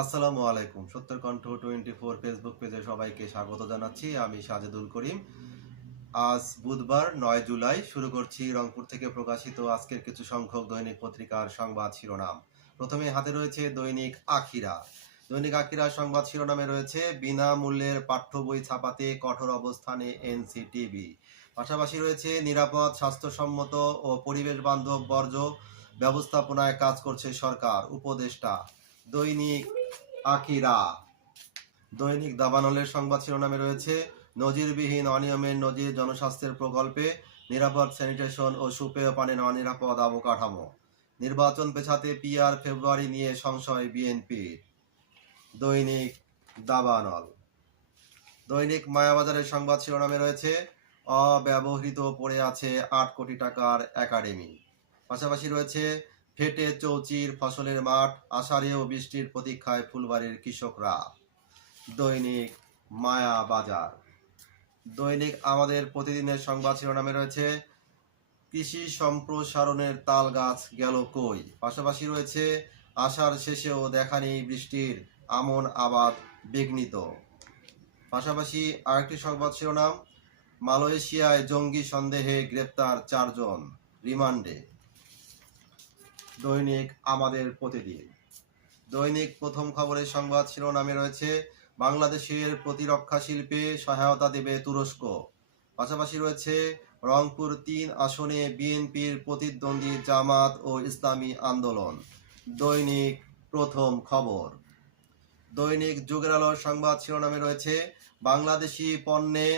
আসসালামু আলাইকুম। সত্তর কণ্ঠ টোয়েন্টি ফোর ফেসবুক পেজে সবাইকে স্বাগত জানাচ্ছি। আমি সাজেদুল করিম। আজ বুধবার নয় জুলাই, শুরু করছি রংপুর থেকে প্রকাশিত আজকের কিছু সংখ্যক দৈনিক পত্রিকার সংবাদ শিরোনাম। প্রথমে হাতে রয়েছে দৈনিক আখিরা। দৈনিক আখিরা সংবাদ শিরোনামে রয়েছে, বিনামূল্যের পাঠ্য বই ছাপাতে কঠোর অবস্থানে এনসিটিভি। পাশাপাশি রয়েছে, নিরাপদ, স্বাস্থ্যসম্মত ও পরিবেশ বান্ধব বর্জ্য ব্যবস্থাপনায় কাজ করছে সরকার, উপদেষ্টা। দৈনিক আকিরা। দৈনিক দাবানলের সংবাদ শিরোনামে রয়েছে, নজিরবিহীন অনিয়মের নজির জনস্বাস্থ্যের প্রকল্পে নিরাপদ স্যানিটেশন ও সুপেয় পানির অনিরাপদ অবকাঠামো। নির্বাচন পেছাতে পিআর ফেব্রুয়ারি নিয়ে সংশয় বিএনপি। দৈনিক দাবানল। দৈনিক মায়াবাজারের সংবাদ শিরোনামে রয়েছে, অব্যবহৃত পড়ে আছে আট কোটি টাকার একাডেমি। পাশাপাশি রয়েছে ফেটে চৌচির ফসলের মাঠ, আষাঢ়ে ও বৃষ্টির প্রতীক্ষায় ফুলবাড়ির কৃষকরা। দৈনিক মায়া বাজার। দৈনিক আমাদের প্রতিদিনের সংবাদ শিরোনামে রয়েছে, কৃষি সম্প্রসারণের তাল গাছ গেল কই? পাশাপাশি রয়েছে, আষাঢ় শেষেও দেখা নেই বৃষ্টির, আমন আবাদ বিঘ্নিত। পাশাপাশি আরেকটি সংবাদ শিরোনাম, মালয়েশিয়ায় জঙ্গি সন্দেহে গ্রেপ্তার চারজন, রিমান্ডে। দৈনিক আমাদের প্রতিদিন। দৈনিক প্রথম খবরের সংবাদ শিরোনামে রয়েছে, বাংলাদেশের প্রতিরক্ষা শিল্পে সহায়তা দেবে তুরস্ক। পাশাপাশি রয়েছে, রংপুর তিন আসনে বিএনপির প্রতিদ্বন্দ্বী জামাত ও ইসলামী আন্দোলন। দৈনিক প্রথম খবর। দৈনিক যুগের আলোর সংবাদ শিরোনামে রয়েছে, বাংলাদেশি পণ্যে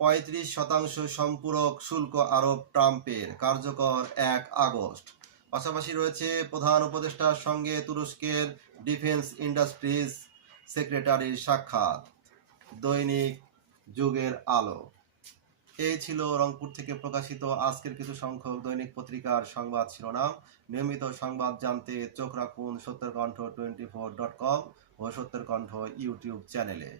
পঁয়ত্রিশ শতাংশ সম্পূরক শুল্ক আরোপ ট্রাম্পের, কার্যকর এক আগস্ট। পাশাপাশি রয়েছে প্রধান উপদেষ্টার সঙ্গে তুরস্কের ডিফেন্স ইন্ডাস্ট্রিজ সেক্রেটারির সাক্ষাৎ। দৈনিক যুগের আলো। এই ছিল রংপুর থেকে প্রকাশিত আজকের কিছু সংখ্যক দৈনিক পত্রিকার সংবাদ শিরোনাম। নিয়মিত সংবাদ জানতে চোখ রাখুন Sottor Kontho twenty four dot com ও সত্তর কণ্ঠ ইউটিউব চ্যানেলে।